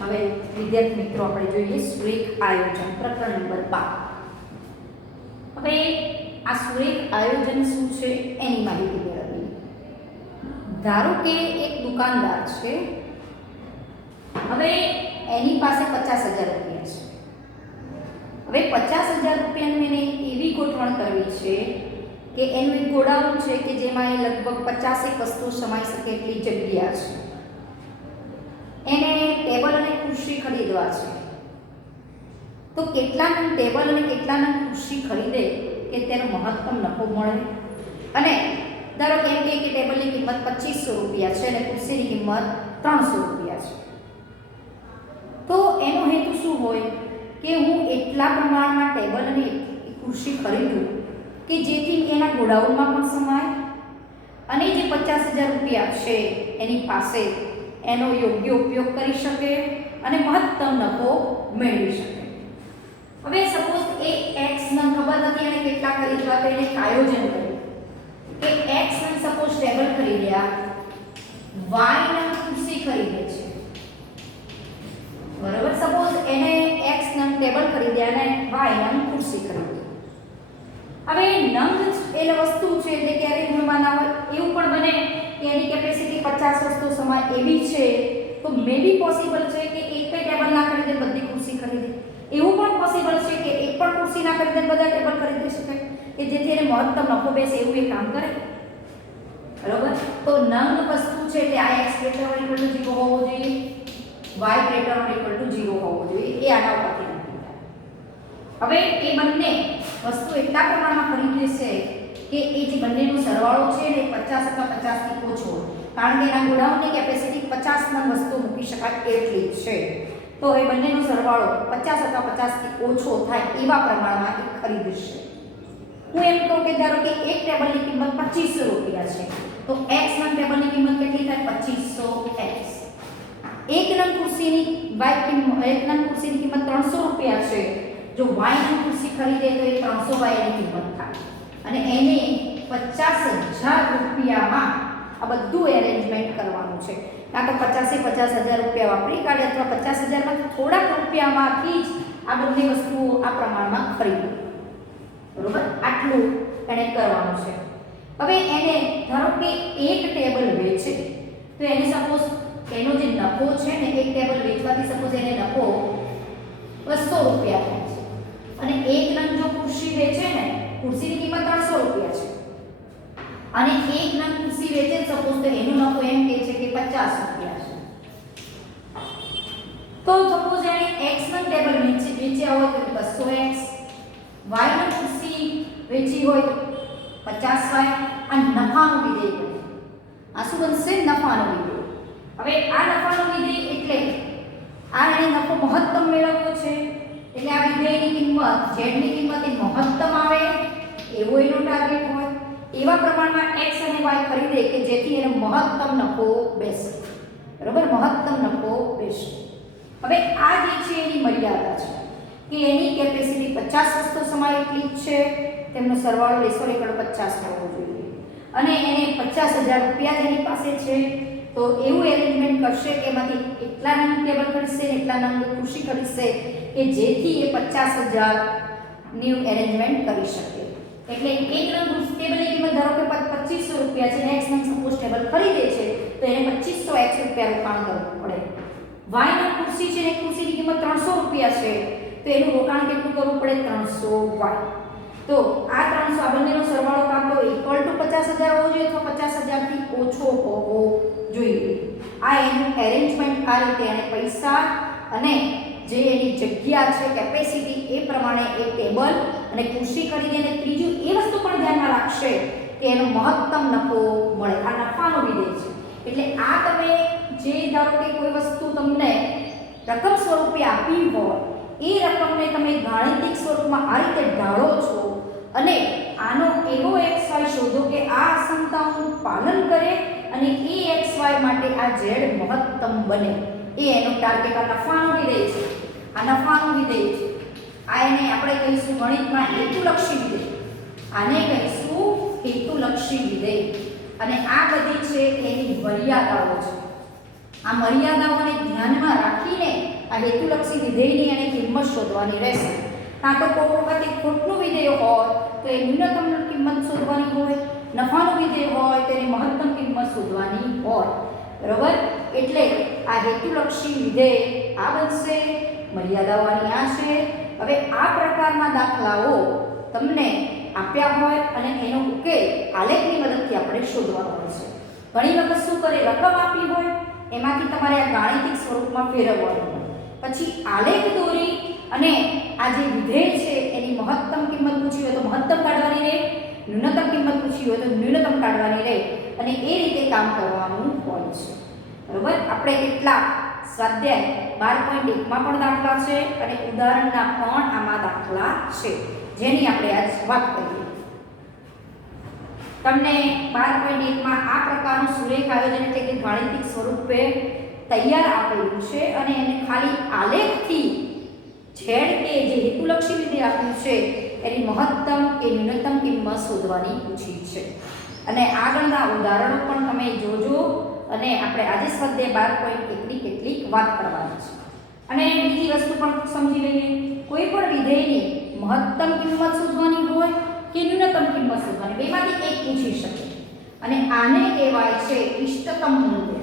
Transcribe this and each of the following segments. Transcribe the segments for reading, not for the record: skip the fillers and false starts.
હવે વિદ્યાર્થી મિત્રો આપણે જોઈએ સુરેખ આયોજન પ્રકરણ નંબર 12. હવે આ સુરેખ આયોજન શું છે એની માહિતી મેળવીએ. ધારો કે એક દુકાનદાર છે, હવે એની પાસે 50,000 રૂપિયા છે. હવે 50,000 રૂપિયાની એને એવી ગોઠવણ કરવી છે કે એનું એક ગોડાઉન છે કે જેમાં એ લગભગ 50 વસ્તુઓ સમાઈ શકે એટલી જગ્યા છે. એને ટેબલ અને ખુરશી ખરીદવા છે. તો કેટલાનું ટેબલ અને કેટલાનું ખુરશી ખરીદે કે તેનો મહત્તમ નફો મળે. અને ધારો કે એમ કે ટેબલની કિંમત 2500 રૂપિયા છે અને ખુરશીની કિંમત 300 રૂપિયા છે. તો એનો હેતુ શું હોય કે હું એટલા પ્રમાણમાં ટેબલ અને ખુરશી ખરીદું કે જેથી એના ગોડાઉનમાં પણ સમાય અને જે 50,000 રૂપિયા છે એની પાસે એનો યોગ્ય ઉપયોગ કરી શકે અને મહત્તમ નફો મેળવી શકે. હવે સપોઝ એ x ને ખબર નથી એને કેટલા ખરીદવા, તો એને આયોજન કર્યું કે x ને સપોઝ ટેબલ ખરીદ્યા, y ને ખુરશી ખરીદે છે. બરાબર, સપોઝ એને x ને ટેબલ ખરીદ્યા અને y ને ખુરશી ખરીદી. હવે નંગ એ વસ્તુ છે એટલે કે અરેન્જમેન્ટમાં ના હોય એવું પણ બને કે એની કેપેસિટી 50 વસ્તુ સમાય એવી છે, તો મે બી પોસિબલ છે કે એક ટેબલ ના ખરીદે બધી ખુરશી ખરીદે. એવું પણ પોસિબલ છે કે એક પણ ખુરશી ના ખરીદે બધા ટેબલ ખરીદી શકે કે જેથી એને મહત્તમ નફો બેસે એવું એ કામ કરે. બરાબર, તો નંગ વસ્તુ છે એટલે આ x > 0 હોવો જોઈએ, y > 0 હોવો જોઈએ. એ આના ઉપરથી નક્કી થાય. હવે એ બંને વસ્તુ એટલા પ્રમાણમાં ખરીદે છે કે એ જે બંનેનો સરવાળો છે ને 50 અથવા 50 થી ઓછો, કારણ કે એના ગોડાઉનની કેપેસિટી 50 નંગ વસ્તુ મૂકી શકાય એટલી છે. તો એ બંનેનો સરવાળો 50 અથવા 50 થી ઓછો થાય એવા પ્રમાણમાં એ ખરીદશે. હું એમ કહું કે ધારો કે એક ટેબલની કિંમત 2500 રૂપિયા છે, તો x નંગ ટેબલની કિંમત કેટલી થાય? 2500x. એક નંગ ખુરશીની એક નંગ ખુરશીની કિંમત 300 રૂપિયા છે. જો y નંગ ખુરશી ખરીદે તો એ 300y ની કિંમત થાય અને એને 50,000 રૂપિયામાં આ બધું એરેન્જમેન્ટ કરવાનું છે. કાં તો 50,000 રૂપિયા વાપરી કાઢે અથવા 50,000 માં થોડાક રૂપિયામાંથી જ આ બધી વસ્તુઓ આ પ્રમાણમાં ખરીદે. બરોબર, આટલું એને કરવાનું છે. હવે એને ધારો કે એક ટેબલ વેચે તો એને સપોઝ એનો જે નફો છે ને એક ટેબલ વેચવાથી સપોઝ એને નફો 200 રૂપિયા થાય છે. અને એક નંગ જો ખુરશી વેચે ને, ખુરશીની કિંમત 300 રૂપિયા છે અને એક નંગ ખુરશી વેચે સપોઝ તો એનો નફો એમ કહે છે કે 50 રૂપિયા છે. તો સપોઝ એને x નંગ ટેબલ વેચ્યા હોય તો 200x, y નંગ ખુરશી વેચી હોય તો 50y. આ નફાનું વિધેય બને. આ શું બનશે? નફાનું વિધેય. હવે આ નફાનું વિધેય એટલે આ એને નફો મહત્તમ મેળવવો છે એટલે આ વિધેયની કિંમત z ની કિંમત એ મહત્તમ આવે એવો એનો ટાર્ગેટ હોય. એવા પ્રમાણમાં x અને y ખરીદે કે જેથી એને મહત્તમ નફો બેસે. બરાબર, મહત્તમ નફો બેસે. હવે આ જે છે એની મર્યાદા છે કે એની કેપેસિટી 50 વસ્તુ સમાય એટલી જ છે, તેમનો સરવાળો લેશો એકડો 50 હોવો જોઈએ અને એને 50,000 રૂપિયા જેની પાસે છે તો એવું એરેન્જમેન્ટ કરશે કે એમાંથી એટલા નંગ ટેબલ ખરીદશે ને એટલા નંગ ખુરશી ખરીદશે કે જેથી એ 50,000 ની એરેન્જમેન્ટ કરી શકે. એટલે એક નંગ ટેબલની કિંમત ધારો કે 2500 રૂપિયા છે ને x નંગ સપોઝ ટેબલ ખરીદે છે તો એને 2500x રૂપિયા રોકાણ કરવું પડે. y નંગ ખુરશી છે ને ખુરશીની કિંમત 300 રૂપિયા છે તો એનું રોકાણ કેટલું કરવું પડે? 300y. તો આ 300 આ બંનેનો સરવાળો કાં તો = 50,000 હોવો જોઈએ અથવા 50,000 થી ઓછો હોવો જોઈએ. આ એનું એરેન્જમેન્ટ આ રીતે એને પૈસા અને જે એની જગ્યા છે કેપેસિટી એ પ્રમાણે એ ટેબલ અને ખુરશી ખરીદે. અને ત્રીજું એ વસ્તુ પણ ધ્યાનમાં રાખશે કે એનો મહત્તમ નફો મળે. આ નફાનો વિધેય છે. એટલે આ તમે જે ધારો કે કોઈ વસ્તુ તમને રકમ સ્વરૂપે આપી હોય એ રકમને તમે ગાણિતિક સ્વરૂપમાં આ રીતે ઢાળો છો અને આનો એવો xy શોધો કે આ અસમતાઓનું પાલન કરે અને એ xy માટે આ z મહત્તમ બને. એ એનો ટાર્ગેટ આ નફાનો વિધેય છે. આ નફાનો વિધેય છે. આ એને આપણે કહીશું ગણિતમાં હેતુલક્ષી વિધેય. આને કહીશું હેતુલક્ષી વિધેય. અને આ બધી છે એની મર્યાદાઓ છે. આ મર્યાદાઓને ધ્યાનમાં રાખીને આ હેતુલક્ષી વિધેયની અને કિંમત શોધવાની રહેશે. કાં તો કોઈ વખતે ખોટનું વિધેય હોય તો એ ન્યૂનતમ કિંમત શોધવાની હોય, નફાનું વિધેય હોય તો એની મહત્તમ કિંમત શોધવાની હોય. બરોબર? એટલે આ હેતુલક્ષી વિધેય આ બનશે, મર્યાદાઓ આની આ છે. હવે આ પ્રકારના દાખલાઓ તમને આપ્યા હોય અને એનો ઉકેલ આલેખની મદદથી આપણે શોધવાનો હોય છે. ઘણી વખત શું કરે, રકમ આપી હોય એમાંથી તમારે આ ગાણિતિક સ્વરૂપમાં ફેરવવાનું હોય, પછી આલેખ દોરી અને આ જે વિધેય છે એની મહત્તમ કિંમત પૂછી હોય તો મહત્તમ કાઢવાની રહે, ન્યૂનતમ કિંમત પૂછી હોય તો ન્યૂનતમ કાઢવાની રહે અને એ રીતે કામ કરવાનું હોય છે. બરોબર? આપણે કેટલા સ્વાધ્યાય 12.1 માં પણ દાખલા છે અને ઉદાહરણના પણ આમાં દાખલા છે જેની આપણે આજ વાત કરીએ. તમને 12.1 માં આ પ્રકારનું સુરેખ આયોજન એટલે કે ગાણિતિક સ્વરૂપે તૈયાર આપેલું છે અને એને ખાલી આલેખથી છેડ કે જે હેતુલક્ષી વિધેય આપ્યું છે એની મહત્તમ કે ન્યૂનતમ કિંમત શોધવાની પૂછી છે. અને આગળના ઉદાહરણો પણ તમે જોજો અને આપણે આજે સ્વાધ્યાય 12.1 ની કેટલીક વાત કરવાની છે. અને બીજી વસ્તુ પણ સમજી લઈએ, કોઈ પણ વિધેયની મહત્તમ કિંમત શોધવાની હોય કે ન્યૂનતમ કિંમત શોધવાની, બેમાંથી એક પૂછી શકે અને આને કહેવાય છે ઇષ્ટતમ મૂલ્ય.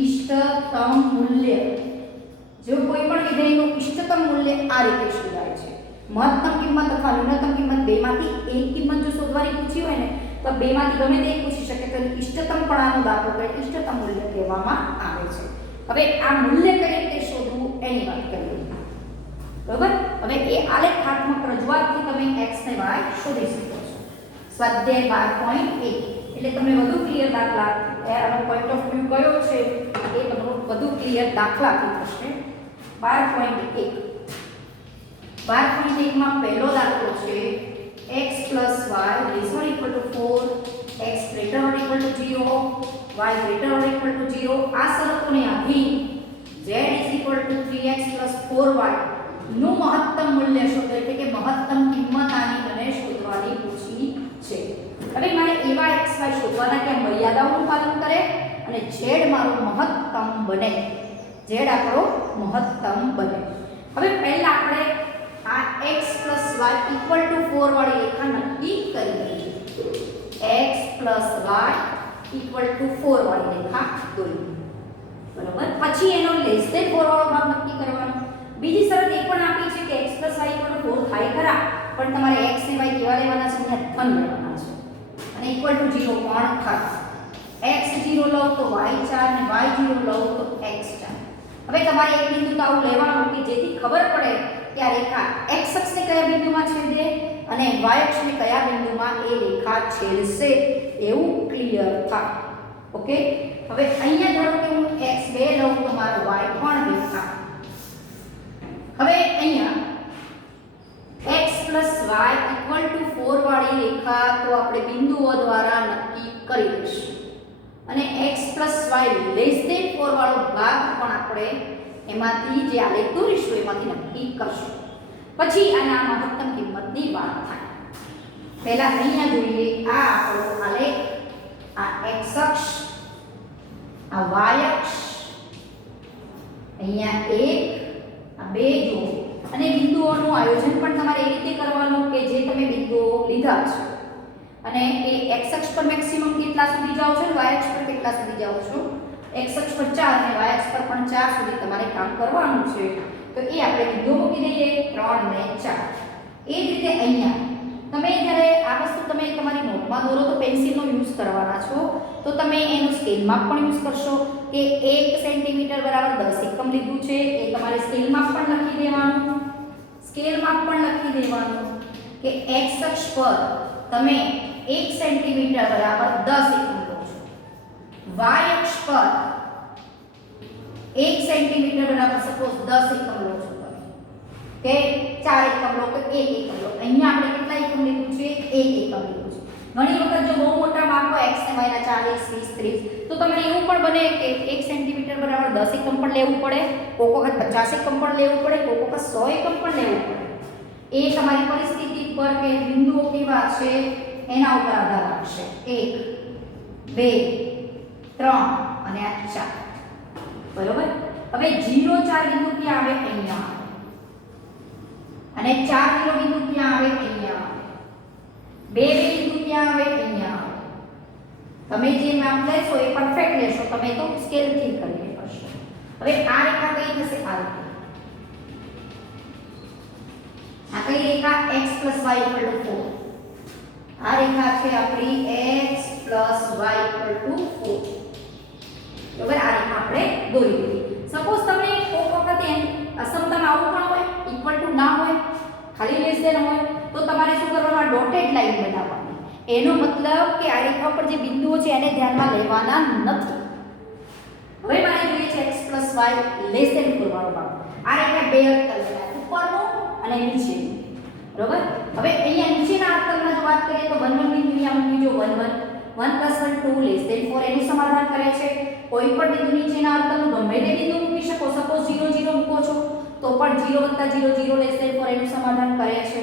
ઇષ્ટતમ મૂલ્ય, જો કોઈ પણ વિધેયનું ઇષ્ટતમ મૂલ્ય આ રીતે શોધાય છે. મહત્તમ કિંમત અથવા ન્યૂનતમ કિંમત બેમાંથી એક કિંમત જો શોધવાની પૂછી હોય ને તો બેમાંથી ગમે તે એક પૂછી શકે તો ઇષ્ટતમપણાનો દાખલો કે ઇષ્ટતમ મૂલ્ય કહેવામાં આવે છે. હવે આ મૂલ્ય કઈ રીતે શોધવું એની વાત કરીએ. બરાબર? હવે એ આલેખાત્મક રજૂઆતથી તમે x ને y શોધી શકો છો. સ્વાધ્યાય 12.1 એટલે તમને વધુ ક્લિયર દાખલા, આનો પોઈન્ટ ઓફ વ્યૂ કયો છે એ તમને વધુ ક્લિયર દાખલાથી થશે. 12.1 માં પહેલો દાખલો છે x + y ≤ 4, x ≥ 0, y ≥ 0. આ શરતોને આધીન z = 3x + 4y નું મહત્તમ મૂલ્ય શોધો એટલે કે મહત્તમ કિંમત આની મને શોધવાની પૂછી છે. હવે મારે એવા x y શોધવાના કે મર્યાદાઓનું પાલન કરે અને z મારો મહત્તમ બને. z આપણો મહત્તમ બને. હવે પહેલા આપણે આ x + y = 4 વાળી રેખા નક્કી કરી લઈએ. x + y = 4 વાળી રેખા દોરી. બરાબર? પછી એનો <4 વાળો ભાગ નક્કી કરવાનો. બીજી શરત એ પણ આપી છે કે x + y = 4 થાય ખરા, પણ તમારે x ને y કેવા લેવાના છે? ધન લેવાના છે અને = 0 પણ થાય. x 0 લો તો y 4 ને y 0 લો તો x 4. હવે તમારે એક બિંદુ તો આવું લેવાનું કે જેથી ખબર પડે કે આ રેખા x અક્ષને કયા બિંદુમાં છેદે અને y અક્ષને કયા બિંદુમાં એ રેખા છેદશે એવું ક્લિયર થાય. ઓકે? હવે અહીંયા ધારો કે હું x 2 લઉં તો મારો y પણ રેખા. હવે અહીંયા x + y = 4 વાળી રેખા તો આપણે બિંદુઓ દ્વારા નક્કી કરી દઈશું અને x + y <4 વાળો ભાગ પણ આપણે એમાંથી જે આલેખ દોરીશું એમાંથી નક્કી કરશું. પછી આના મહત્તમ કિંમતની વાત થાય. પહેલા અહીંયા જોઈએ આ આપણો આલેખ, આ x અક્ષ, આ y અક્ષ, અહીંયા 1 આ 2 જો અને બિંદુઓનું આયોજન પણ તમારે એ રીતે કરવાનું કે જે તમે બિંદુઓ લીધા છે અને એ x અક્ષ પર મેક્સિમમ કેટલા સુધી જાઓ છો અને y અક્ષ પર કેટલા સુધી જાઓ છો. x અક્ષ પર 4 અને y અક્ષ પર પણ 4 સુધી તમારે કામ કરવાનું છે. તો એ આપણે બિંદુઓ મૂકી દઈએ 3 અને 4. એ જ રીતે અહીંયા તમે જ્યારે આ વસ્તુ તમે તમારી નોટમાં દોરો તો પેન્સિલનો યુઝ કરવાના છો તો તમે એનો સ્કેલ માપ પણ યુઝ કરશો કે 1 સેન્ટીમીટર બરાબર 10 એકમ લીધું છે એ તમારે સ્કેલ માપ પણ લખી દેવાનું. સ્કેલ માપ પણ લખી દેવાનું કે x અક્ષ પર તમે 1 સેન્ટીમીટર બરાબર 10 એકમ લો છો, y અક્ષ પર 1 સેન્ટીમીટર બરાબર સપોઝ 10 એકમ લો છો તમે કે 4 એકમ લો કે 1 એકમ લો. અહીંયા આપણે કેટલા એકમ લીધું છે? 1 એકમ લીધું છે. ઘણી વખત જો બહુ મોટા માપ હોય x ને y ના 40 20 30 તો તમને એવું પણ બને કે 1 સેન્ટીમીટર બરાબર 10 એકમ પણ લેવું પડે, કોક વખત 50 એકમ પણ લેવું પડે, કોક વખત 100 એકમ પણ લેવું પડે. એ તમારી પરિસ્થિતિ પર કે બિંદુઓ કેવા છે એના ઉપર આધાર રાખશે. 1 2 3 અને 4. બરોબર. હવે 0 4 બિંદુ ક્યાં આવે? અહીંયા આવે. અને 4 0 બિંદુ ક્યાં આવે? અહીંયા આવે. 2 2 બિંદુ ક્યાં આવે? અહીંયા આવે. તમે જે માપ લેશો એ પરફેક્ટ લેશો, તમે તો સ્કેલ થી કરીને કરશો. હવે આ રેખા કઈ થશે? આ રેખા. આ કઈ રેખા? x y 4. આ રેખા છે આપણી x y 4. બરાબર. આ રેખા આપણે દોરી દીધી. સપોઝ તમને કોક વખતે અસમતામાં આવું પણ હોય, ઇક્વલ ટુ ના હોય, ખાલી લેસ ધેન હોય, તો તમારે શું કરવાનું? ડોટેડ લાઈન બનાવવાની. એનો મતલબ કે આ રેખા પર જે બિંદુઓ છે એને ધ્યાનમાં લેવાના નથી. હવે મારે જોઈએ છે x y લેસ ધેન 4 વાળો ભાગ. આ રેખા બે અંતર લેવાય, ઉપરનો અને નીચેનો. બરોબર. હવે અહીંયા નીચેના અંતરમાં જો વાત કરીએ તો 1 1 બિંદુ અહીંયા મૂકી જો 1 1 1 + 1 2 લેસ ધેન 4 એનું સમાધાન કરે છે. કોઈ પણ બિંદુ નીચેના અંતરનું ગમે તે બિંદુ મૂકી શકો. સપોઝ 0 0 મૂકો છો તો પણ 0 + 0 0 લેસ ધેન 4 એનું સમાધાન કરે છે.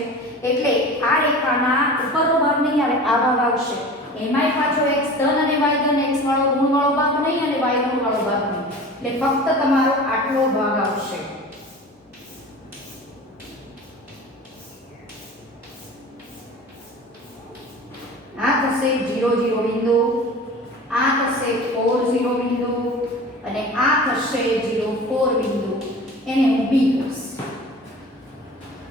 એટલે આ રેખાના ઉપરનો ભાગ નહીં આવે, આ ભાગ આવશે. એમાંય પાછો x ધન અને y ધન, x વાળો ઋણ વાળો ભાગ નહીં અને y ઋણ વાળો ભાગ નહીં. એટલે ફક્ત તમારો આટલો ભાગ આવશે. આ થશે 0 0 બિંદુ, આ થશે 4 0 બિંદુ અને આ થશે 0 4 બિંદુ. એને હું B કહીશ.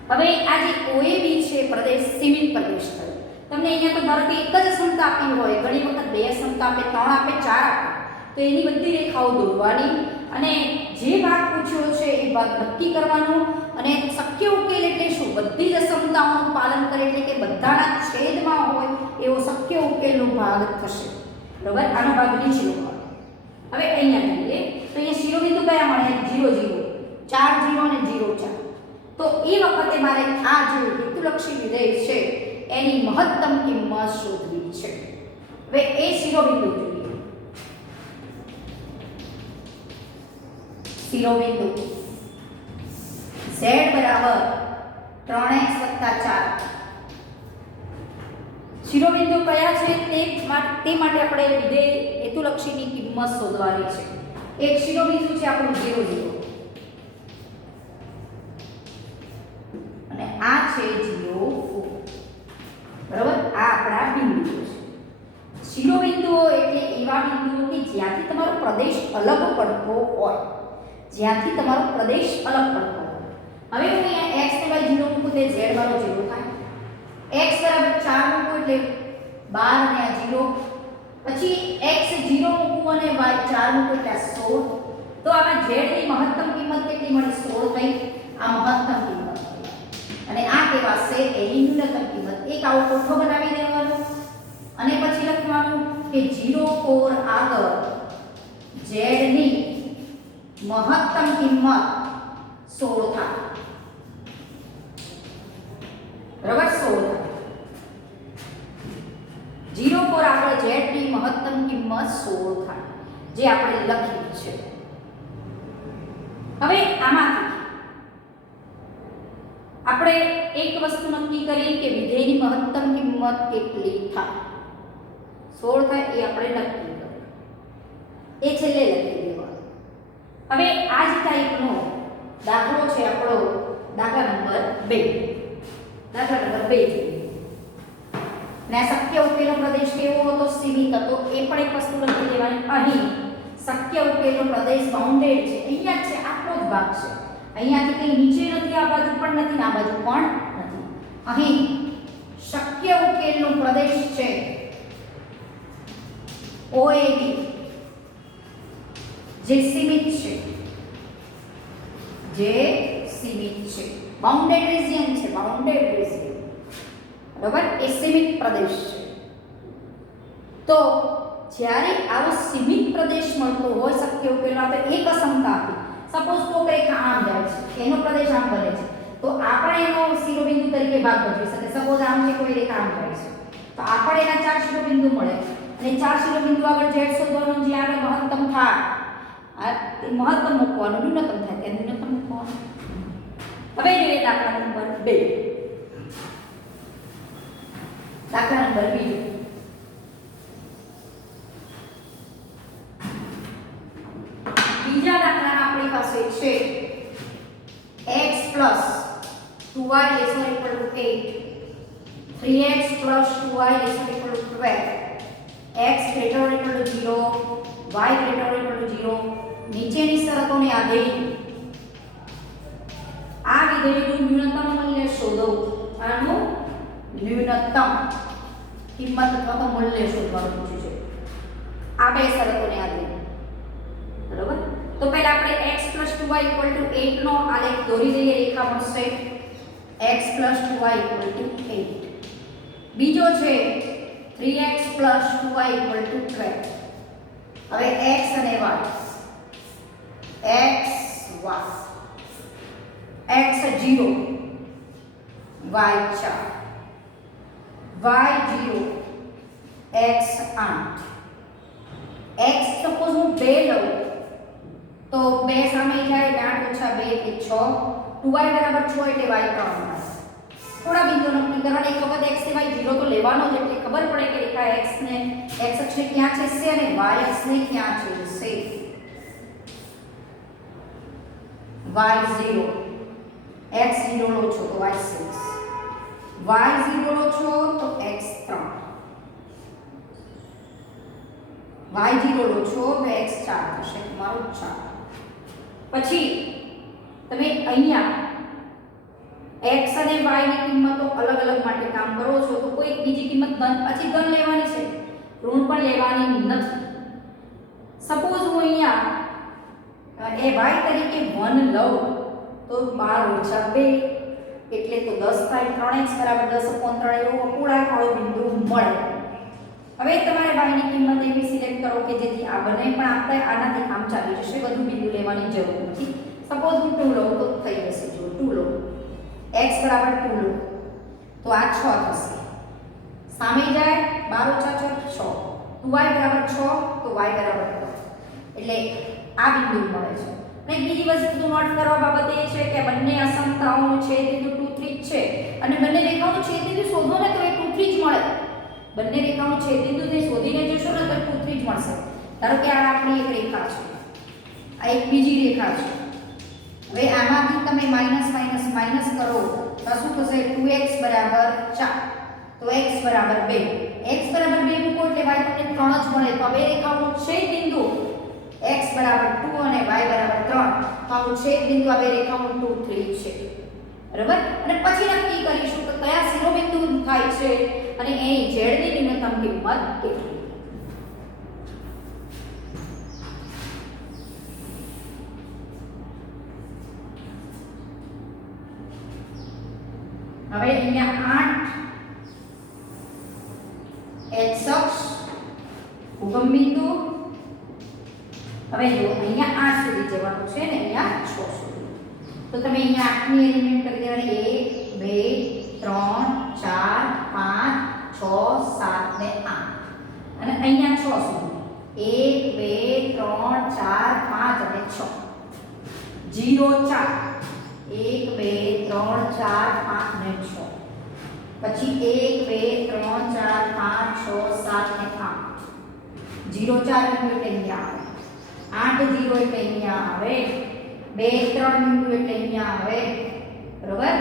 હવે આ જે OAB છે પ્રદેશ, સીમિત પ્રદેશ થયો. તમને અહીંયા તો ધારો કે એક જ અસમતા આપી હોય, ઘણી વખત બે અસમતા આપે, 3 આપે, 4 આપે, તો એની બધી રેખાઓ દોરવાની અને જે ભાગ પૂછ્યો છે એ ભાગ નક્કી કરવાનો. અને શક્ય ઉકેલ એટલે શું? બધી જ અસમતાઓનું પાલન કરે, એટલે કે બધાના છેદમાં હોય એવો શક્ય ઉકેલનો ભાગ થશે. બરાબર. આનો ભાગ નીચેનો ભાગ. હવે અહીંયા જોઈએ તો અહીંયા શિરોબિંદુ કયા મળે? 0 0 4 0 અને 0 4. તો એ વખતે મારે આ જે હેતુલક્ષી વિધેય છે એની મહત્તમ કિંમત શોધવી છે. હવે એ શિરોબિંદુ જોઈએ. શિરોબિંદુ z બરાબર 3x + 4. શિરોબિંદુ કયા છે તે માટે આપણે વિધેય હેતુલક્ષીની કિંમત શોધવાની છે. એક શિરોબિંદુ છે આપણું 0 0 અને આ છે 0 4. બરાબર. આ આપણા બિંદુઓ છે. શિરોબિંદુઓ એટલે એવા બિંદુઓ કે જ્યાંથી તમારો પ્રદેશ અલગ પડતો હોય, જ્યાંથી તમારો પ્રદેશ અલગ પડતો હોય. હવે હું અહીંયા x ને y 0 મૂકું તો z વાળો 0 થાય. x બરાબર 4 મૂકું એટલે 12 અને આ 0. પછી x 0 મૂકું અને y 4 મૂકું એટલે 16. તો આમાં z ની મહત્તમ કિંમત કેટલી મળી? 16 થઈ. આ મહત્તમ કિંમત અને આ કહેવાશે એની ન્યૂનતમ કિંમત. એક આવો કોઠો બનાવી દેવાનો અને પછી લખવાનું કે 0 4 આગળ z ની મહત્તમ કિંમત 16 થાય. બરાબર. 16 થાય. 0 4 આગળ z ની મહત્તમ કિંમત 16 થાય, જે આપણે લખ્યું છે. હવે આમાંથી આપણે એક વસ્તુ નક્કી કરી કે વિધેયની મહત્તમ કિંમત કેટલી થાય? 16 થાય એ આપણે નક્કી કર્યું. એ છેલ્લે લખી દેવાનું. હવે આ જ ટાઈપનો દાખલો છે આપણો દાખલા નંબર 2. દાખલા નંબર 2 જોઈએ. ને શક્ય ઉકેલનો પ્રદેશ કેવો હતો? સીમિત હતો. એ પણ એક વસ્તુ લખી દેવાની. અહીં શક્ય ઉકેલનો પ્રદેશ બાઉન્ડેડ છે. અહીંયા છે, આટલો જ ભાગ છે. અહીંયાથી કંઈ નીચે નથી, આ બાજુ પણ નથી, આ બાજુ પણ નથી. અહીં શક્ય ઉકેલનો પ્રદેશ છે OAB, જે સીમિત છે, જે સીમિત છે. બાઉન્ડેડ રિજિયન છે, બાઉન્ડેડ રિજિયન. બરાબર. એ સીમિત પ્રદેશ છે. તો જ્યારે આવો સીમિત પ્રદેશ મળતો હોય શક્ય ઉકેલમાં, તો એક અસમતા આપી. સપોઝ કોક રેખા આમ જાય છે, એનો પ્રદેશ આમ બને છે, તો આપણે એનો શિરોબિંદુ તરીકે ભાગ ભજવી શકે. સપોઝ આમ છે, કોઈ રેખા આમ જાય છે, તો આપણે એના 4 શિરોબિંદુ મળે અને 4 શિરોબિંદુ આગળ z શોધવાનું, જે આગળ મહત્તમ થાય મહત્તમ મૂકવાનું, ન્યૂનતમ થાય ત્યાં ન્યૂનતમ મૂકવાનું. હવે જોઈએ દાખલા નંબર 2. દાખલા નંબર 2. બીજા દાખલામાં આપણી પાસે છે x + 2y ≤ 8, 3x + 2y ≤ 12, x ≥ 0, y ≥ 0 નીચેની શરતોને આધીન આ વિધેયનું ન્યૂનતમ મૂલ્ય શોધો. આનું ન્યૂનતમ કિંમત અથવા તો મૂલ્ય શોધવાનું પૂછ્યું છે આ બે શરતોને આધીન. બરોબર, તો પહેલા આપણે x + 2y = 8 નો આલેખ દોરી દઈએ. રેખા મળશે x + 2y = 8. બીજો છે 3x + 2y = 12. હવે x અને y, x 0, y 4, y 0, x 8. x suppose હું 2 લઉં તો 2 સામે જાય 8 - 2 એટલે 6. 2y = 6 એટલે y 3 મળે. થોડા બિંદુ નક્કી કરવાના. એક વખત x ને y 0 તો લેવાનો જ એટલે ખબર પડે કે રેખા x અક્ષને ક્યાં છેદશે અને y અક્ષને ક્યાં છેદશે. y 0, x 0 લો છો તો y 6, y 0 લો છો તો x 3, y 0 લો છો તો x 4 થશે, તમારું 4. પછી તમે અહીંયા x અને y ની કિંમતો અલગ અલગ માટે કામ કરો છો તો કોઈ બીજી કિંમત ધન પછી ધન લેવાની છે, ઋણ પણ લેવાની નથી. સપોઝ હું અહીંયા એ y તરીકે 1 લઉં તો 12 - 2 એટલે તો 10 થાય. 3x = 10/3 એવો અપૂર્ણાંકવાળો બિંદુ મળે. હવે તમારે y ની કિંમત એવી સિલેક્ટ કરો કે જેથી આ બંને પણ આપણે આનાથી કામ ચાલી જશે, બધું બિંદુ લેવાની જરૂર નથી. સપોઝ હું 2 લઉં તો થઈ જશે. જો 2 લો, x = 2 લો તો આ 6 થશે. સામે જાય 12 - 4 = 6. 2y = 6 તો y = 3 એટલે આ બિંદુ મળે છે. અને બીજી વસ્તુ નોટ કરવા બાબત એ છે કે બંને અસમતાઓનું છેદબિંદુ 2 3 છે અને બંને રેખાઓનું છેદબિંદુ શોધો ને તો એ 2 3 જ મળે. બંને રેખાઓનું છેદબિંદુ શોધીને જોશો ને તો 2 3 જ મળશે. ધારો કે આ આપણી એક રેખા છે, આ એક બીજી રેખા છે. હવે આમાંથી તમે માઈનસ કરો તો શું થશે? 2x = 4 તો x = 2. x = 2 મૂકો એટલે y તમને 3 જ મળે. તો આ બે રેખાઓનું છેદબિંદુ x = 2 અને y = 3. તો આનું છેદબિંદુ આ બે રેખાઓનું 2 3 છે. બરાબર, અને પછી નક્કી કરીશું કે કયા શિરોબિંદુ થાય છે અને એની z ની ન્યૂનતમ કિંમત કેટલી. હવે અહીંયા 8 x અક્ષ ઉગમ બિંદુ. હવે જો અહીંયા 8 સુધી જવાનું છે ને અહીંયા 6 સુધી. તો તમે અહીંયા 8 ની એલિમેન્ટ કરી દેવાની 1 2 3 4 5 6 7 ને 8 અને અહીંયા 6 સુધી 1 2 3 4 5 અને 6 0 4 1 2 3 4 5 ને 6 પછી 1 2 3 4 5 6 7 ને 8 0 4 બિંદુ એટલે અહીંયા આવે 8 0 એટલે અહીંયા આવે 2 3 બિંદુ એટલે અહીંયા આવે. બરોબર,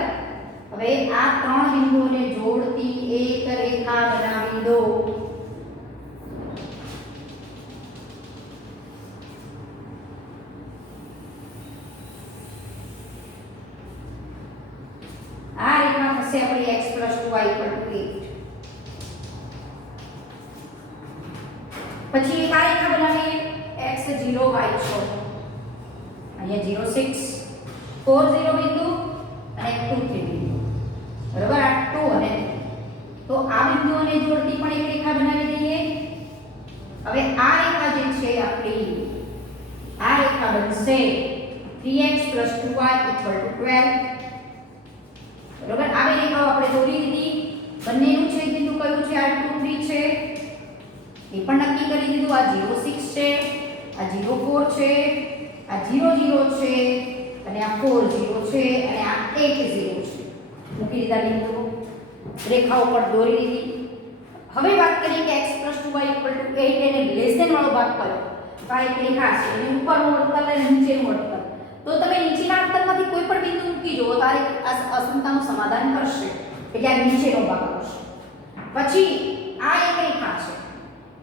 હવે આ ત્રણ બિંદુઓને જોડતી એક રેખા બનાવી દો. આ રેખા થશે આપણી x + 2y = 8. પછી એક આ રેખા બનાવીએ x 0 y 6, અહીંયા 0 6 4 0 બિંદુ અને 2 3 બિંદુ. બરાબર, આ 2 અને 3. તો આ બિંદુઓને જોડતી પણ એક રેખા બનાવી દઈએ. હવે આ રેખા જે છે આપણી આ રેખા બનશે 3x + 2y = 12. બરાબર, આ બે રેખાઓ આપણે દોરી દીધી. બંનેનું છેદબિંદુ કયું છે? આ 2 3 છે એ પણ નક્કી કરી દીધું. આ 0 6 છે, આ 0 4 છે, આ 0 0 છે અને આ 4 0 છે અને આ 8 0 છે. મૂકી દીધા બિંદુઓ, રેખાઓ પર દોરી દીધી. હવે વાત કરીએ કે x + 2y = 8 એને લેસ ધેન વાળો ભાગ કયો? તો આ એક રેખા છે, એની ઉપરનું વર્તુળ અને તો તમે નીચેના અંતરમાંથી કોઈ પણ બિંદુ મૂકી જુઓ તો આ અસમતાનું સમાધાન કરશે, એટલે આ નીચેનો ભાગ આવશે. પછી આ એક રેખા છે,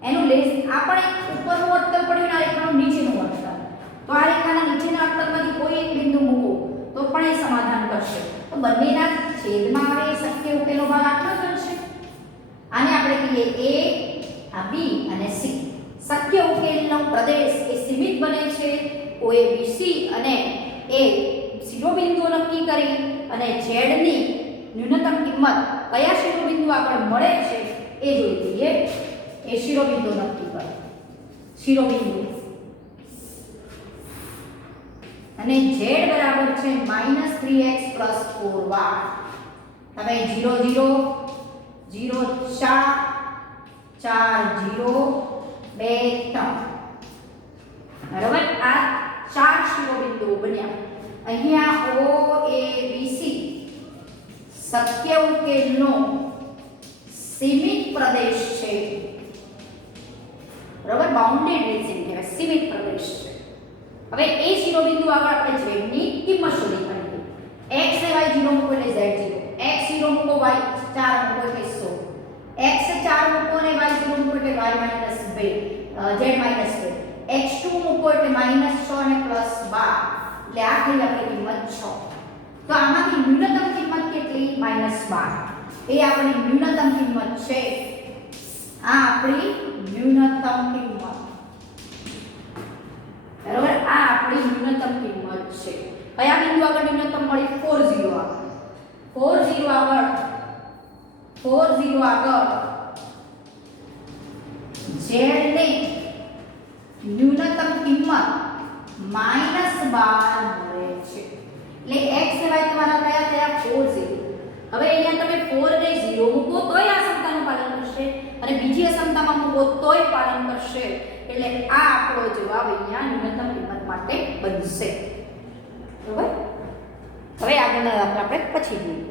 એનું આ પણ એક ઉપરનું અંતર પડ્યું, આ રેખાનું નીચેનું અંતર. તો આ રેખાના નીચેના અંતરમાંથી કોઈ એક બિંદુ મૂકો તો પણ એ સમાધાન કરશે. તો બંનેના છેદમાં આવે શક્ય ઉકેલનો ભાગ આટલો જ બનશે. આને આપણે કહીએ A, આ B અને C. શક્ય ઉકેલનો પ્રદેશ એ સીમિત બને છે OA BC અને એ શિરોબિંદુઓ નક્કી કરી અને Z ની ન્યૂનતમ કિંમત કયા શિરોબિંદુ આગળ મળે છે એ જોઈ લઈએ. એ શિરોબિંદુ નક્કી કરો, શિરોબિંદુ, અને Z બરાબર છે -3x + 4y. હવે 0 0 0 4 4 0 2 3, બરાબર. આ 4 શિરોબિંદુઓ બન્યા. અહીંયા OABC શક્ય ઉકેલનો સીમિત પ્રદેશ છે, બરાબર. બાઉન્ડેડ રીજન કહેવાય, સીમિત પ્રદેશ છે. હવે એ શિરોબિંદુ આગળ આપણે z ની કિંમત શોધી કાઢીએ. x ને y 0 મૂકો એટલે z 0, x 0 મૂકો y 4 મૂકો એટલે 100, x 4 મૂકો અને y 0 મૂકો એટલે y - 2, z - 2, x2 મૂકો એટલે -6 અને +12, એટલે આ થઈ આપણી કિંમત 6. તો આમાંથી ન્યૂનતમ કિંમત કેટલી? -12. એ આપણી ન્યૂનતમ કિંમત છે. આ આપણી ન્યૂનતમ કિંમત, બરાબર. આ આપણી ન્યૂનતમ કિંમત છે. કયા બિંદુ આગળ ન્યૂનતમ મળી? 40 આગળ. 40 આગળ z ની ન્યૂનતમ કિંમત -12 મળે છે. એટલે x ને y તમારા કયા થયા? 40. હવે અહીંયા તમે 4 ને 0 મૂકો તોય આ સમતાનું પાલન કરશે અને બીજી અસમતામાં મૂકો તોય પાલન કરશે. એટલે આ આપણો જવાબ અહીંયા ન્યૂનતમ કિંમત માટે બનશે, બરાબર. હવે આગળના દાખલા આપણે પછી જોઈએ.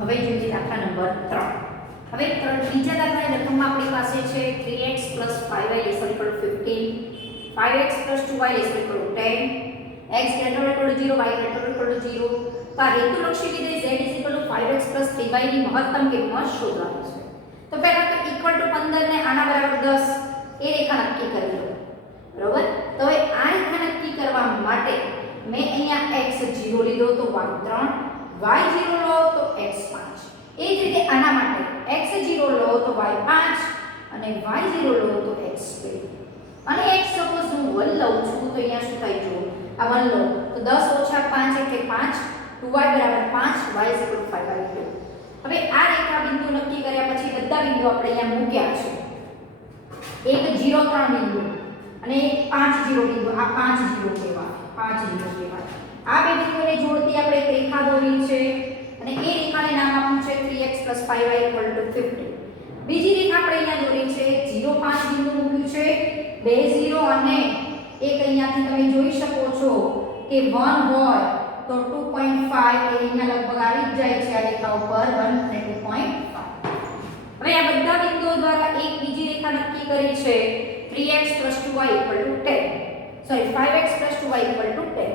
હવે જોઈએ દાખલા નંબર 3. હવે બીજા દાખલાની રકમમાં આપણી પાસે છે 3x + 5y = 15, 5x + 2y = 10, x ≥ 0, y ≥ 0. તો આ રેતુલક્ષી વિધેય z = 5x + 3y ની મહત્તમ કિંમત શોધવાની છે. તો પહેલા તો =15 ને આના બરાબર 10 એ રેખા નક્કી કરી લો, બરાબર. તો હવે આ રેખા નક્કી કરવા માટે મેં અહીંયા x 0 લીધો તો y 3, y 0 લો તો x 5. એ જ રીતે આના માટે x 0 લો તો y 5 અને y 0 લો તો x 2. અને x સપોઝ હું 1 લઉં છું તો અહીંયા શું થાય? જો આ 1 લો તો 10 - 5 એટલે 5, 2y = 5, y = 5/2. હવે આ રેખા બિંદુ નક્કી કર્યા પછી બધા બિંદુ આપણે અહીંયા મૂક્યા છે. એક 0 3 બિંદુ અને એક 5 0 બિંદુ. આ 5 0 કહેવાય, 5 0 કહેવાય. આ બે બિંદુઓને જોડતી આપણે એક રેખા દોરી છે અને એ રેખાને નામ આપ્યું છે 3x + 5y = 15. બીજી રેખા આપણે અહીંયા દોરી છે, 0 5 બિંદુ મૂક્યું છે, 2 0 અને એક અહીંયાથી તમે જોઈ શકો છો કે 1 હોય તો 2.5 અહીંયા લગભગ આવી જ જાય છે આ રેખા ઉપર 1 અને 2.5. હવે આ બધા બિંદુઓ દ્વારા એક બીજી રેખા નક્કી કરી છે 3x + 2y = 10, sorry 5x + 2y = 10.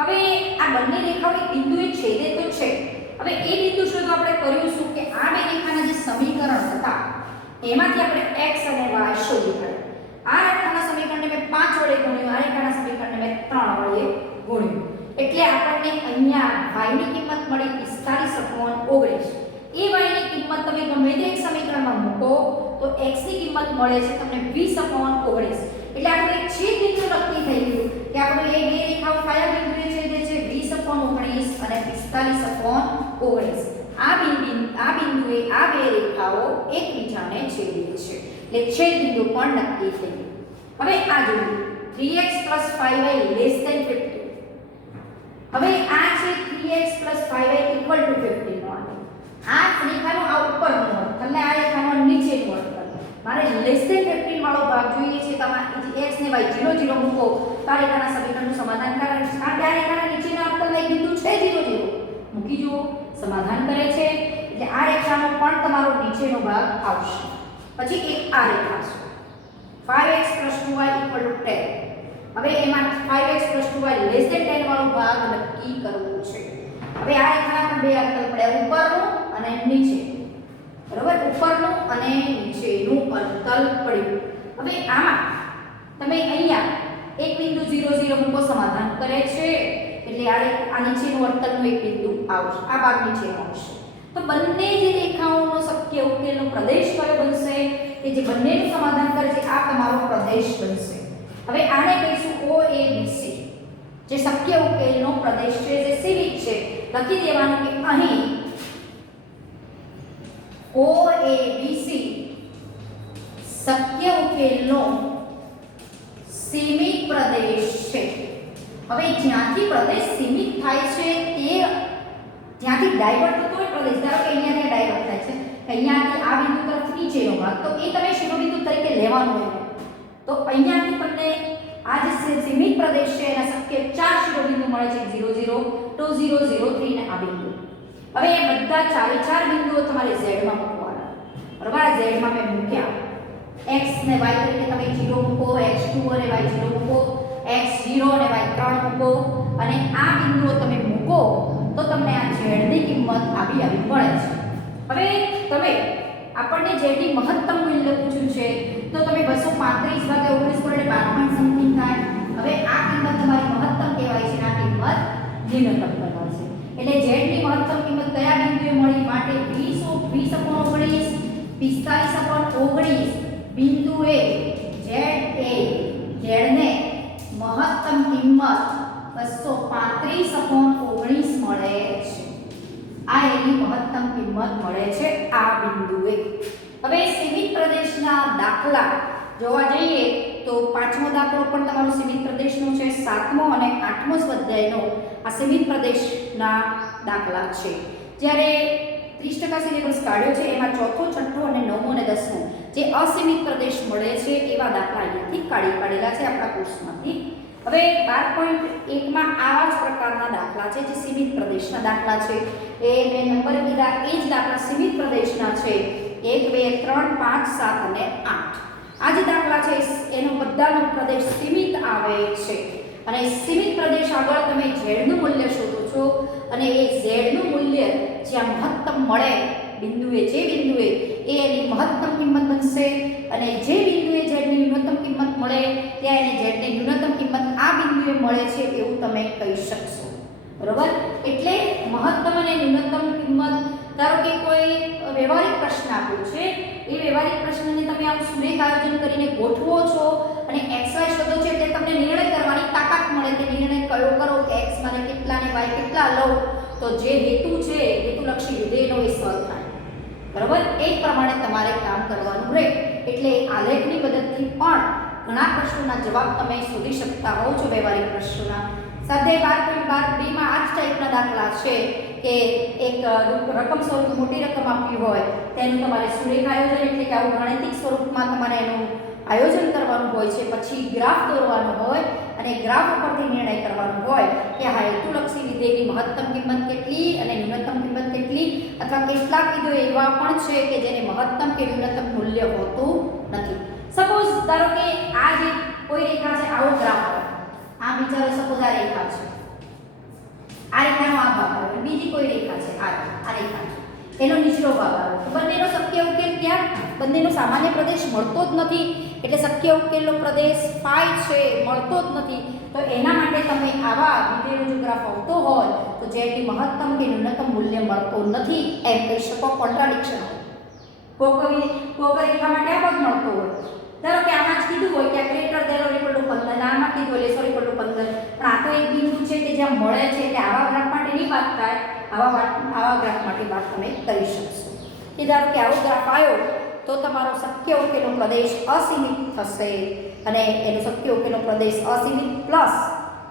હવે આ બંને રેખાઓ એક બિંદુએ છેદે તો છે. હવે એ બિંદુ શોધવા આપણે કર્યું શું કે આ બે રેખાના જે સમીકરણ હતા એમાંથી આપણે x અને y શોધી કાઢ્યા. આ રેખાના સમીકરણને મેં 5 વડે ગુણ્યું, આ રેખાના સમીકરણને મેં 3 વડે ગુણ્યું. એટલે આપણને અહીંયા y ની કિંમત મળી 45/19. એ y ની કિંમત તમે ગમે તે એક સમીકરણમાં મૂકો તો x ની કિંમત મળે છે તમને 20/19. એટલે આપણે એક છેદ બિંદુ નક્કી થઈ ગયું કે આપણે એ બે રેખાઓ કયા બિંદુએ છેદે છે? 20/19 અને 45/19. આ બિંદુએ આ બે રેખાઓ એકબીજાને છેદે છે, એટલે છેદ બિંદુ પણ નક્કી થઈ ગયું. હવે આ જોઈએ 3x + 5y < 15. હવે આ છે 3x + 5y = 15 નો આ રેખાનો આ ઉપરનો વર્ગ અને આ રેખાનો નીચેનો વર્ગ. મારે <15 વાળો ભાગ જોઈએ છે. તમે x ને y 0 0 મૂકો તો આ રેખાના સમીકરણનું સમાધાન કરે છે. કારણ કે આ રેખાના નીચેના અંતરનો એક બિંદુ છે 0 0. મૂકી જુઓ સમાધાન કરે છે. એટલે આ રેખાનો પણ તમારો નીચેનો ભાગ આવશે. પછી એક આ રેખા છે 5x + 2y = 10. હવે એમાં 5x + 2y < 10 વાળો ભાગ નક્કી કરવો છે. હવે આ રેખાના પણ બે અંતર પડ્યા, ઉપરનું અને નીચે, બરોબર, ઉપરનું અને નીચેનું અંતર પડ્યું. હવે આમાં તમે અહીંયા એક બિંદુ 0 0 મૂકો, સમાધાન કરે છે એટલે આ નીચેનું અંતરનું એક બિંદુ આવશે, આ ભાગ નીચેનો આવશે. તો બંને જે રેખાઓનો શક્ય ઉકેલનો પ્રદેશ કયો બનશે કે જે બંનેનું સમાધાન કરે છે, આ તમારો પ્રદેશ બનશે. હવે આને કહીશું OABC, જે શક્ય ઉકેલનો પ્રદેશ છે, જે સીમિત છે. લખી દેવાનું કે અહીં OABC શક્ય ઉકેલનો સીમિત પ્રદેશ છે. હવે જ્યાંથી પ્રદેશ સીમિત થાય છે તે જ્યાંથી ડાયવર્ટ થતો હોય પ્રદેશ, ધારો કે અહીંયાથી ડાયવર્ટ થાય છે, અહીંયાથી આ બિંદુ તરફ નીચેનો ભાગ, તો એ તમે શિરોબિંદુ તરીકે લેવાનું હોય. તો અહીંયાથી તમને આ જે સીમિત પ્રદેશ છે એના શક્ય 4 શિરોબિંદુ મળે છે, 0 0 2 0 0 3 ને આ બિંદુ. હવે એ બધા ચારે ચાર બિંદુઓ તમારે z માં મૂકવાના, બરાબર. z માં મેં મૂક્યા, x ને y તરીકે તમે 0 મૂકો, x2 અને y 0 મૂકો, x0 અને y3 મૂકો, અને આ બિંદુઓ તમે મૂકો તો તમને આ z ની કિંમત આવી મળે છે. હવે તમે આપણને z ની મહત્તમ મૂલ્ય પૂછ્યું છે તો તમે 235 ભાગ્યા 19 કરો એટલે 12 સમથિંગ થાય. હવે આ કિંમત તમારી મહત્તમ કહેવાય છે, આ કિંમત ન્યૂનતમ કહેવાય છે. એટલે z ની મહત્તમ કિંમત કયા બિંદુએ મળી? માટે 20/19 45/19 બિંદુએ z ને મહત્તમ કિંમત 235/19 મળે છે. આ એની મહત્તમ કિંમત મળે છે આ બિંદુએ. હવે સીમિત પ્રદેશના દાખલા જોવા જઈએ તો પાંચમો દાખલો પણ તમારો સીમિત પ્રદેશનો છે, સાતમો અને આઠમો સ્વાધ્યાયનો આ સીમિત પ્રદેશના દાખલા છે. જ્યારે 30% સિલેબસ કાઢ્યો છે એમાં ચોથો, છઠ્ઠો અને નવમો અને દસમો જે અસીમિત પ્રદેશ મળે છે એવા દાખલા અહીંયાથી કાઢેલા છે આપણા કોર્સમાંથી. હવે 12.1 માં આવા જ પ્રકારના દાખલા છે જે સીમિત પ્રદેશના દાખલા છે. એ મેં નંબર કીધા એ જ દાખલા સીમિત પ્રદેશના છે, 1 2 3 5 7 અને 8. આ જે દાખલા છે એનો બધાનો પ્રદેશ સીમિત આવે છે, અને સીમિત પ્રદેશ આગળ તમે z નું મૂલ્ય શોધો છો, અને એ z નું મૂલ્ય જ્યાં મહત્તમ મળે બિંદુએ, જે બિંદુએ એ એની મહત્તમ કિંમત બનશે, અને જે બિંદુએ z ની ન્યૂનતમ કિંમત મળે ત્યાં એને z ની ન્યૂનતમ કિંમત આ બિંદુએ મળે છે એવું તમે કહી શકશો, બરોબર. એટલે મહત્તમ અને ન્યૂનતમ કિંમત, ધારો કે કોઈ વ્યવહારિક પ્રશ્ન આપ્યો છે, એ વ્યવહારિક પ્રશ્નને તમે આવું સુરેખ આયોજન કરીને ગોઠવો છો અને xy શોધો છો એટલે તમને નિર્ણય કરવાની તાકાત મળે કે નિર્ણય કયો કરો કે x માને કેટલા અને y કેટલા લઉં તો જે હેતુ છે, હેતુલક્ષી વિધેયનો એ સર થાય, બરોબર. એ પ્રમાણે તમારે કામ કરવાનું રહે. એટલે આલેખની મદદથી પણ ઘણા પ્રશ્નોના જવાબ તમે શોધી શકતા હોવ છો વ્યવહારિક પ્રશ્નોના. સાથે 12.12 માં આ જ ટાઈપના દાખલા છે કે એક રકમ સ્વરૂપ મોટી રકમ આપી હોય તેનું તમારે સુરેખ આયોજન એટલે કે આવું ગાણિતિક સ્વરૂપમાં તમારે એનું આયોજન કરવાનું હોય છે, પછી ગ્રાફ દોરવાનો હોય અને ગ્રાફ ઉપરથી નિર્ણય કરવાનો હોય કે હા હેતુલક્ષી વિધેયની મહત્તમ કિંમત કેટલી અને ન્યૂનતમ કિંમત કેટલી, અથવા કેટલાક વિધેયો એવા પણ છે કે જેને મહત્તમ કે ન્યૂનતમ મૂલ્ય હોતું નથી. સપોઝ ધારો કે આ જે કોઈ રેખા છે, આવો ગ્રાફ હોય, આ વિચારો સપોઝ આ રેખા છે, આ રેખાનો આ ભાગ આવે, બીજી કોઈ રેખા છે, આ રેખા છે, એનો નીચલો ભાગ આવે, તો બંનેનો શક્ય ઉકેલ ક્યાં? બંનેનો સામાન્ય પ્રદેશ મળતો જ નથી, એટલે શક્ય ઉકેલનો પ્રદેશ phi છે મળતો જ નથી. તો એના માટે તમે આવા વિધેયનો જો ગ્રાફ આવતો હોય તો z ની મહત્તમ કે ન્યૂનતમ મૂલ્ય મળતો નથી એમ કહી શકો, કોન્ટ્રાડિક્શન. કોક રેખા માટે આ ભાગ મળતો હોય, ધારો કે આમાં જ કીધું હોય કે આ greater than or equal to 15, આમાં કીધું એટલે સોરી ઇક્વલ ટુ 15, પણ આ તો એક બિંદુ છે કે જ્યાં મળે છે, એટલે આવા ગ્રાફ માટે નહીં વાત થાય, આવા ગ્રાફ માટે વાત તમે કરી શકશો. કે ધારો કે આવો ગ્રાફ આવ્યો તો તમારો શક્ય ઉકેલનો પ્રદેશ અસીમિત થશે, અને એનો શક્ય ઉકેલનો પ્રદેશ અસીમિત પ્લસ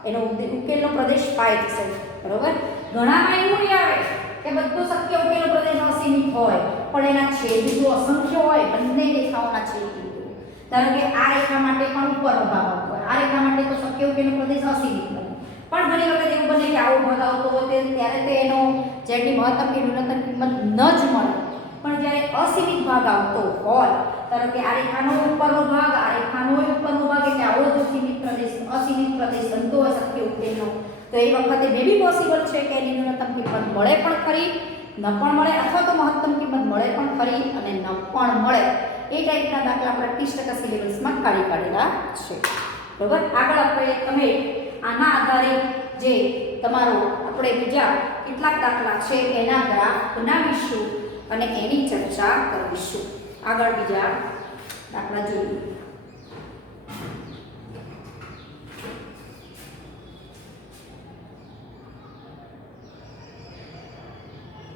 એનો ઉકેલનો પ્રદેશ phi થશે, બરોબર. ઘણામાં એવું નહીં આવે કે બધો શક્ય ઉકેલનો પ્રદેશ અસીમિત હોય, પણ એના છેદબિંદુ અસંખ્ય હોય, બંને રેખાઓના છેદબિંદુ. ધારો કે આ રેખા માટે પણ ઉપરનો ભાગ આવતો હોય, આ રેખા માટે તો શક્ય ઉકેલનો પ્રદેશ અસીમિત બને, પણ ઘણી વખત એવું બને કે આવો ભાગ આવતો હોય ત્યારે તો એનો z ની મહત્તમ કે ન્યૂનતમ કિંમત ન જ મળે, પણ જ્યારે અસીમિત ભાગ આવતો હોય, ધારો કે આ રેખાનો ઉપરનો ભાગ, આ રેખાનો ઉપરનો ભાગ, એટલે આવો જો અસીમિત પ્રદેશ બનતો હોય શક્ય ઉકેલનો, તો એ વખતે મે બી પોસિબલ છે કે એની ન્યૂનતમ કિંમત મળે પણ ખરી, ન પણ મળે, અથવા તો મહત્તમ કિંમત મળે પણ ખરી અને ન પણ મળે. એ ટાઈપના દાખલા પ્રેક્ટિસ ટકા સિલેબસમાં કાઢેલા છે. બરાબર. આગળ આપણે તમે આના આધારે જે તમારો આપણે બીજા કેટલાક દાખલા છે એના ગ્રાફ બનાવીશું અને એની ચર્ચા કરીશું. આગળ બીજા દાખલા જોઈએ.